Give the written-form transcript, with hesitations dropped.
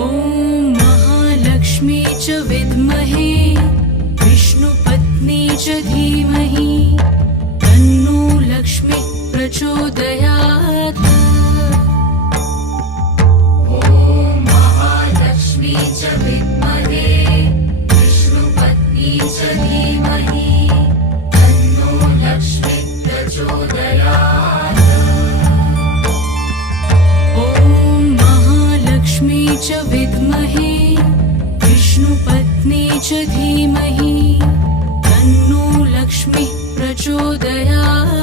ॐ महालक्ष्मी च विद्महे विष्णुपत्नी च धीमहि तन्नो लक्ष्मी प्रचोदयात्। ॐ महालक्ष्मी च विद्महे विष्णुपत्नी च धीमहि तन्नो लक्ष्मी प्रचोदयात्। ॐ महालक्ष्मी च विद्महे विष्णुपत्नी च धीमहि तन्नो लक्ष्मी प्रचोदयात्।